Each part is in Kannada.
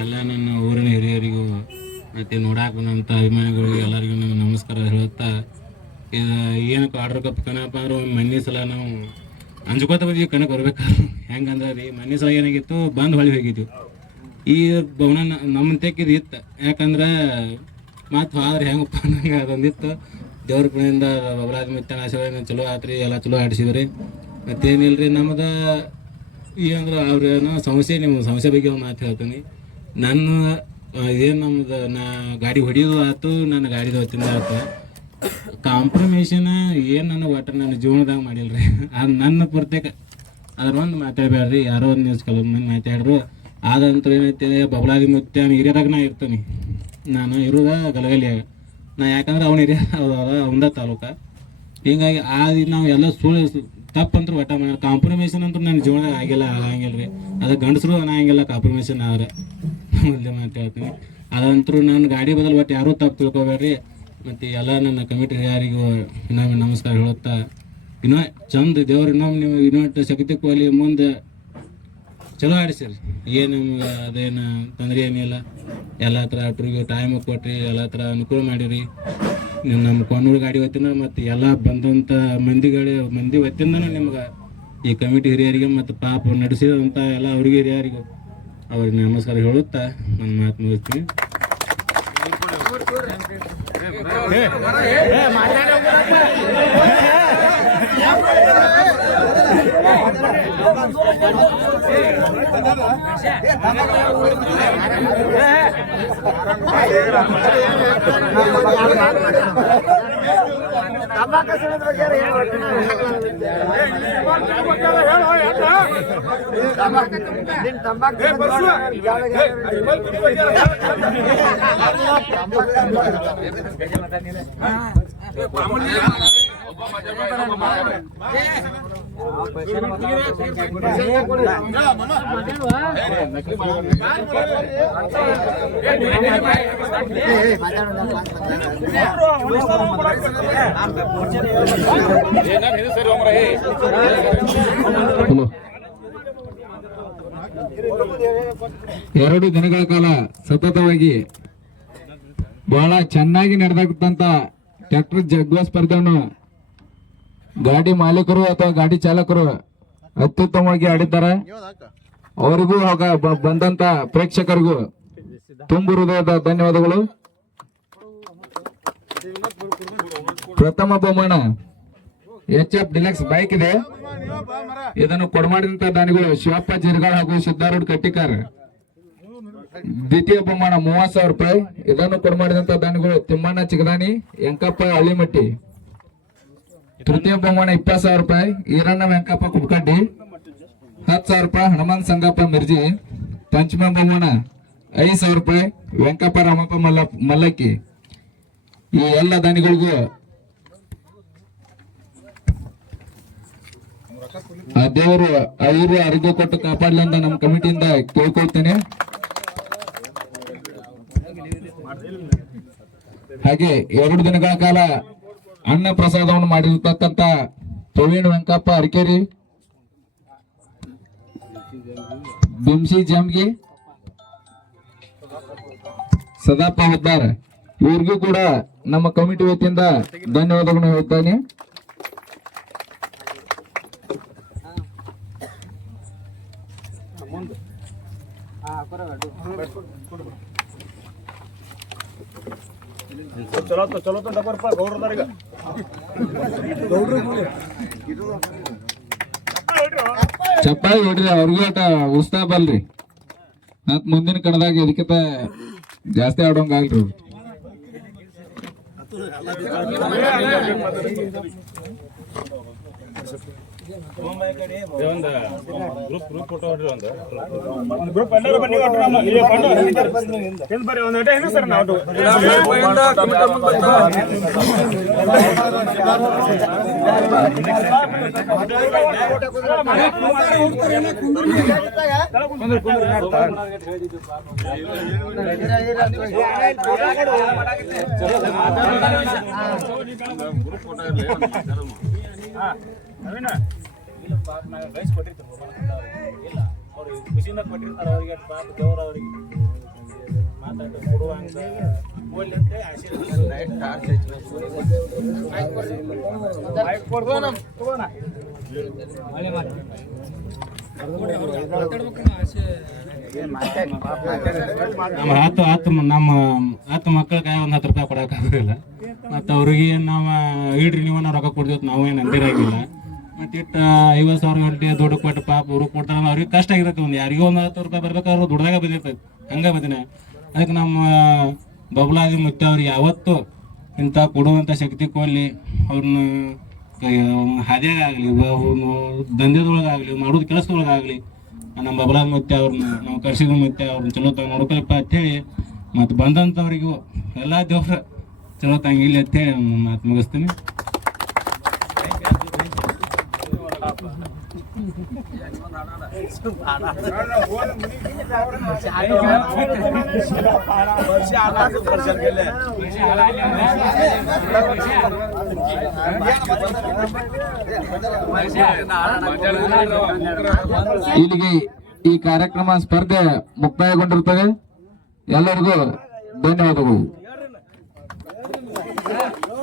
ಎಲ್ಲ ನನ್ನ ಊರಿನ ಹಿರಿಯರಿಗೂ ಮತ್ತೆ ನೋಡಾಕ ಬಂದಂತ ಅಭಿಮಾನಿಗಳಿಗೆ ಎಲ್ಲರಿಗೂ ನಮ್ಗೆ ನಮಸ್ಕಾರ ಹೇಳುತ್ತಾ ಇದು ಏನಕ್ಕೆ ಆರ್ಡರ್ ಕಪ್ ಕನಪ್ಪ ಅಂದ್ರೆ, ಮನ್ನಿ ಸಲ ನಾವು ಅಂಜ್ಕೋತ ಬಂದ್ವಿ ಕಣಕ್ ಬರ್ಬೇಕಾದ್ರೆ. ಹೆಂಗಂದ್ರೆ ರೀ ಮನ್ನಿ ಸಲ ಏನಾಗಿತ್ತು, ಬಂದ್ ಹೊಳಿ ಹೋಗಿದ್ವಿ. ಈ ಭವನ ನಮ್ಮ ತೆಕ್ಕಿದ್ ಇತ್ತು. ಯಾಕಂದ್ರೆ ಮತ್ತೆ ಹೋದ್ರೆ ಹೆಂಗಪ್ಪ ಅನ್ನಂಗೆ ಅದೊಂದಿತ್ತು ದೇವ್ರ ಕಡೆಯಿಂದ ಬಬಲಾದ ಮಿತ್ತನ ಆಶೀರ್ವಾದ ಚಲೋ ಆತ್ರಿ, ಎಲ್ಲ ಚಲೋ ಆಡಿಸಿದ್ರಿ. ಮತ್ತೇನಿಲ್ರಿ ನಮ್ದು ಏನಂದ್ರೆ ಅವ್ರೇನೋ ಸಮಸ್ಯೆ, ನಿಮ್ಮ ಸಮಸ್ಯೆ ಬಗ್ಗೆ ಒಂದು ಮಾತು ಹೇಳ್ತೀನಿ. ನನ್ನ ಏನು ನಮ್ದು, ನಾ ಗಾಡಿ ಹೊಡಿಯೋದು ಆಯ್ತು ನನ್ನ ಗಾಡಿದು ಹೊತ್ತಿಂದ ಆಯ್ತು ಕಾಂಪ್ರಮೇಷನ್ ಏನು ನನ್ನ ಒಟ್ಟು ನನ್ನ ಜೀವನದಾಗ ಮಾಡಿಲ್ರಿ. ಅದು ನನ್ನ ಪ್ರತ್ಯೇಕ. ಅದ್ರ ಒಂದು ಮಾತಾಡಬೇಡ್ರಿ, ಯಾರೋ ಒಂದು ನ್ಯೂಸ್ ಕಲ ಮಂದಿ ಮಾತಾಡ್ರು. ಆದಂತರ ಏನೈತೆ, ಬಬಲಾದಿ ಮುತ್ಯ ಹಿರಿಯರಾಗ ನಾ ಇರ್ತೀನಿ. ನಾನು ಇರೋದ ಗಲಗಲಿಯಾಗ. ನಾ ಯಾಕಂದ್ರೆ ಅವ್ನ ಹಿರಿಯ ಅವಂದ ತಾಲೂಕ. ಹಿಂಗಾಗಿ ಆ ನಾವು ಎಲ್ಲ ಸುಳ್ಳು ತಪ್ಪಂತ್ರ ಒಟ್ಟ ಮಾಡ ಕಾಂಪ್ರಮೇಷನ್ ಅಂತೂ ನನ್ನ ಜೀವನದಾಗ ಆಗಿಲ್ಲ, ಆಗಂಗಿಲ್ಲ ರೀ. ಅದು ಗಂಡಸರು ಅನ್ನಂಗಿಲ್ಲ ಕಾಂಪ್ರಮೇಷನ್ ಆದ್ರೆ. ಮೊದಲೇ ಮಾತು ಹೇಳ್ತೀನಿ. ಅದಂತೂ ನನ್ನ ಗಾಡಿ ಬದಲು ಒಟ್ಟು ಯಾರೂ ತಪ್ಪು ತಿಳ್ಕೊಬೇಡ್ರಿ. ಮತ್ತು ಎಲ್ಲ ನನ್ನ ಕಮಿಟಿ ಯಾರಿಗೂ ಇನ್ನೊಮ್ಮೆ ನಮಸ್ಕಾರ ಹೇಳುತ್ತಾ ಇನ್ನೂ ಚಂದ ದೇವ್ರು ಇನ್ನೊಮ್ಮೆ ನೀವು ಇನ್ನೊಟ್ಟು ಶಕ್ತಿ ಕೋಲಿ ಮುಂದೆ ಚಲೋ ಆಡಿಸಿರಿ ಏನು ನಿಮ್ಗೆ ಅದೇನು ತೊಂದರೆ ಏನಿಲ್ಲ ಎಲ್ಲ ಹತ್ರ ಅಟ್ರಿಗೆ ಟೈಮ್ ಕೊಟ್ರಿ ಎಲ್ಲ ಹತ್ರ ಅನುಕೂಲ ಮಾಡಿರಿ ನೀವು ನಮ್ಮ ಕೊನ್ನೂರು ಗಾಡಿ ಹೊತ್ತಿನ ಮತ್ತು ಎಲ್ಲ ಬಂದಂಥ ಮಂದಿಗಳು ಮಂದಿ ಹೊತ್ತಿಂದನೂ ನಿಮ್ಗೆ ಈ ಕಮಿಟಿ ಹಿರಿಯರಿಗೆ ಮತ್ತು ಪಾಪ ನಡೆಸಿದಂಥ ಎಲ್ಲ ಅವ್ರಿಗೆ ಹಿರಿಯರಿಗೂ ಅವ್ರಿಗೆ ನಮಸ್ಕಾರ ಹೇಳುತ್ತಾ ನನ್ನ ಮಾತು ಮುಗಿಸ್ತೀನಿ ತಂಬಾಕು ಎರಡು ದಿನಗಳ ಕಾಲ ಸತತವಾಗಿ ಬಹಳ ಚೆನ್ನಾಗಿ ನಡೆದಂತ ಟ್ರ್ಯಾಕ್ಟರ್ ಜಗ್ಗುವ ಸ್ಪರ್ಧೆಯನ್ನು ಗಾಡಿ ಮಾಲೀಕರು ಅಥವಾ ಗಾಡಿ ಚಾಲಕರು ಅತ್ಯುತ್ತಮವಾಗಿ ಆಡಿದ್ದಾರೆ. ಅವರಿಗೂ ಬಂದಂತ ಪ್ರೇಕ್ಷಕರಿಗೂ ತುಂಬು ಹೃದಯದ ಧನ್ಯವಾದಗಳು. ಪ್ರಥಮ ಬಹುಮಾನ ಎಚ್ ಎಫ್ ಡಿಲಕ್ಸ್ ಬೈಕ್ ಇದೆ. ಇದನ್ನು ಕೊಡಮಾಡಿದಂತ ದಾನಿಗಳು ಶಿವಪ್ಪ ಜಿರ್ಗಾಳ್ ಹಾಗೂ ಸಿದ್ದಾರೂಢ್ ಕಟ್ಟಿಕಾರ್. ದ್ವಿತೀಯ ಬಹುಮಾನ ಮೂವತ್ ಸಾವಿರ ರೂಪಾಯಿ. ಇದನ್ನು ಕೊಡಮಾಡಿದಂತ ದಾನಿಗಳು ತಿಮ್ಮಣ್ಣ ಚಿಗದಾನಿ ಯಂಕಪ್ಪ ಹಳ್ಳಿಮಟ್ಟಿ ತೃತೀಯ ಬಹುಮಾನ ಇಪ್ಪತ್ತು ಸಾವಿರ ರೂಪಾಯಿ. ಈರಣ್ಣ ವೆಂಕಪ್ಪ ಕುಬ್ಕಡ್ಡಿ ಹತ್ತು ಸಾವಿರ ರೂಪಾಯಿ. ಹನುಮಾನ್ ಸಂಗಪ್ಪ ಮಿರ್ಜಿ. ಪಂಚಮ ಬಹುಮಾನ ಐದು ಸಾವಿರ ರೂಪಾಯಿ. ವೆಂಕಪ್ಪ ರಾಮಪ್ಪ ಮಲ್ಲ ಮಲ್ಲಕ್ಕಿ. ಈ ಎಲ್ಲ ದಾನಿಗಳಿಗೂ ಆ ದೇವರು ಐರು ಆರೋಗ್ಯ ಕೊಟ್ಟು ಕಾಪಾಡಲಿ ಅಂತ ನಮ್ಮ ಕಮಿಟಿಯಿಂದ ಕೇಳ್ಕೊಳ್ತೇನೆ. ಹಾಗೆ ಎರಡು ದಿನಗಳ ಕಾಲ ಅನ್ನ ಪ್ರಸಾದವನ್ನು ಮಾಡಿರ್ತಕ್ಕಂತ ಪ್ರವೀಣ್ ವೆಂಕಪ್ಪ ಅರಕೇರಿ ಬಿಂಸಿ ಜಮ್ಗಿ ಸದಾಪ ಹುದ್ದಾರ್. ಇವ್ರಿಗೂ ಕೂಡ ನಮ್ಮ ಕಮಿಟಿ ವತಿಯಿಂದ ಧನ್ಯವಾದಗಳನ್ನು ಹೇಳ್ತೇನೆ. ಚಲೋ ಚಲೋ ಡಬ್ಬರ್ಪ ಗೌಡ್ರದಾರೀಗ ಚಪ್ಪಾಳಿ ನೋಡ್ರಿ ಅವ್ರಿಗೂ ಆಟ ಉತ್ಸಾಹ ಬಲ್ರಿ. ಮತ್ ಮುಂದಿನ ಕಣದಾಗ ಇದಕ್ಕಿಂತ ಜಾಸ್ತಿ ಆಡೋಂಗ ಆಗ್ರಿ ಅವ್ರು. ಒಂದು ಗ್ರೂಪ್ ಗ್ರೂಪ್ ಫೋಟೋ ಹೊಡ್ರಿ ಒಂದು ಗ್ರೂಪ್ ಎಲ್ಲರೂ ಬನ್ನಿ ಬರ್ರಿ ಒಂದು ಗಂಟೆ ಹಿಂದೆ ಸರ್ ನಾವು ನವೀನ. ಇಲ್ಲ ಪಾಪ ಖುಷಿಯಿಂದ ಕೊಟ್ಟಿರ್ತಾರೆ ಅವರಿಗೆ ಪಾಪ ದೇವರು ಅವರಿಗೆ ಅಂತ ನಮ್ಮ ಹತ್ತು ಹತ್ತು ನಮ್ಮ ಹತ್ತು ಒಂದು ಹತ್ತು ರೂಪಾಯಿ ಕೊಡೋಕ್ಕಾಗೋದಿಲ್ಲ ಮತ್ತು ಅವ್ರಿಗೆ ನಾವು ಇಡ್ರಿ ನೀವು ನಾವು ರೊಕ್ಕ ಕೊಡ್ತೀವಿ ನಾವು ಏನು ಅಂದಿರಾಗಿಲ್ಲ ಮತ್ತು ಐವತ್ತು ಸಾವಿರ ಗಂಟೆ ದುಡ್ಡು ಕೊಟ್ಟು ಪಾಪ ಊರು ಕೊಡ್ತಾರಲ್ಲ ಅವ್ರಿಗೆ ಕಷ್ಟ ಆಗಿರುತ್ತೆ ಒಂದು. ಯಾರಿಗೋ ಒಂದು ಹತ್ತು ರೂಪಾಯಿ ಬರ್ಬೇಕಾದ್ರೆ ದುಡ್ದಾಗ ಬಂದಿರ್ತೈತೆ ಹಂಗ ಬಂದಿನ. ಅದಕ್ಕೆ ನಮ್ಮ ಬಬಲಾದಿ ಮುತ್ತೆ ಅವ್ರಿಗೆ ಯಾವತ್ತು ಇಂಥ ಕೊಡುವಂಥ ಶಕ್ತಿ ಕೊಡಲಿ. ಅವ್ರನ್ನ ಹಾದಿಯಾಗಲಿ ದಂಧೆದೊಳಗಾಗಲಿ ಮಾಡೋದು ಕೆಲಸದೊಳಗಾಗಲಿ ನಮ್ಮ ಬಬಲಾದ ಮುತ್ತೆ ಅವ್ರನ್ನ ನಾವು ಕರ್ಸಿದ ಮುತ್ತೆ ಅವ್ರನ್ನ ಚಲೋ ತಂಗ ನೋಡ್ಕೊಳಪ್ಪ ಅಂತೇಳಿ, ಮತ್ತು ಬಂದಂಥವ್ರಿಗೂ ಎಲ್ಲ ದೇವ್ರ ಚಲೋ ತಂಗಿಲ್ಲ ಅಂತೇಳಿ ಮಾತು ಮುಗಿಸ್ತೀನಿ. ಇಲ್ಲಿಗೆ ಈ ಕಾರ್ಯಕ್ರಮ ಸ್ಪರ್ಧೆ ಮುಕ್ತಾಯಗೊಂಡಿರುತ್ತದೆ. ಎಲ್ಲರಿಗೂ ಧನ್ಯವಾದಗಳು.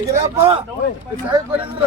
ಗಿರಪ್ಪ ಸಾಹೇಬ್ ಬಂದಿದ್ರ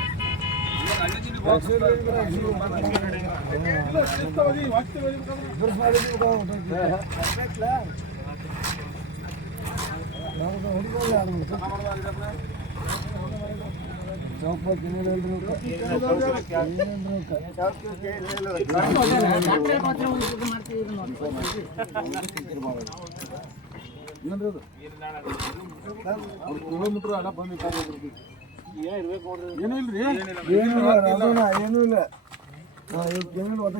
ಏನ್ರಿ ಅದು ಅವ್ರು ಕಿಲೋಮೀಟರ್ ಅಲ್ಲ ಬಂದು ಏನೂ ಇಲ್ರಿ ಏನೂ ಇಲ್ಲ ಅದನ್ನ ಏನೂ ಇಲ್ಲ ಜನಗಳು ಒಟ್ಟ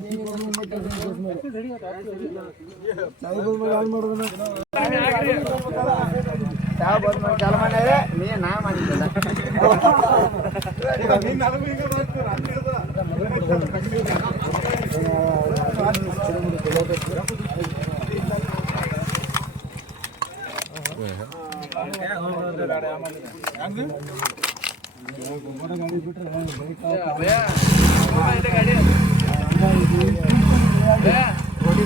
ಚಾಲಮಾನ್ಯ ನೀ ನಾ ಮಾಡಿದ್ದಲ್ಲ ನೀನು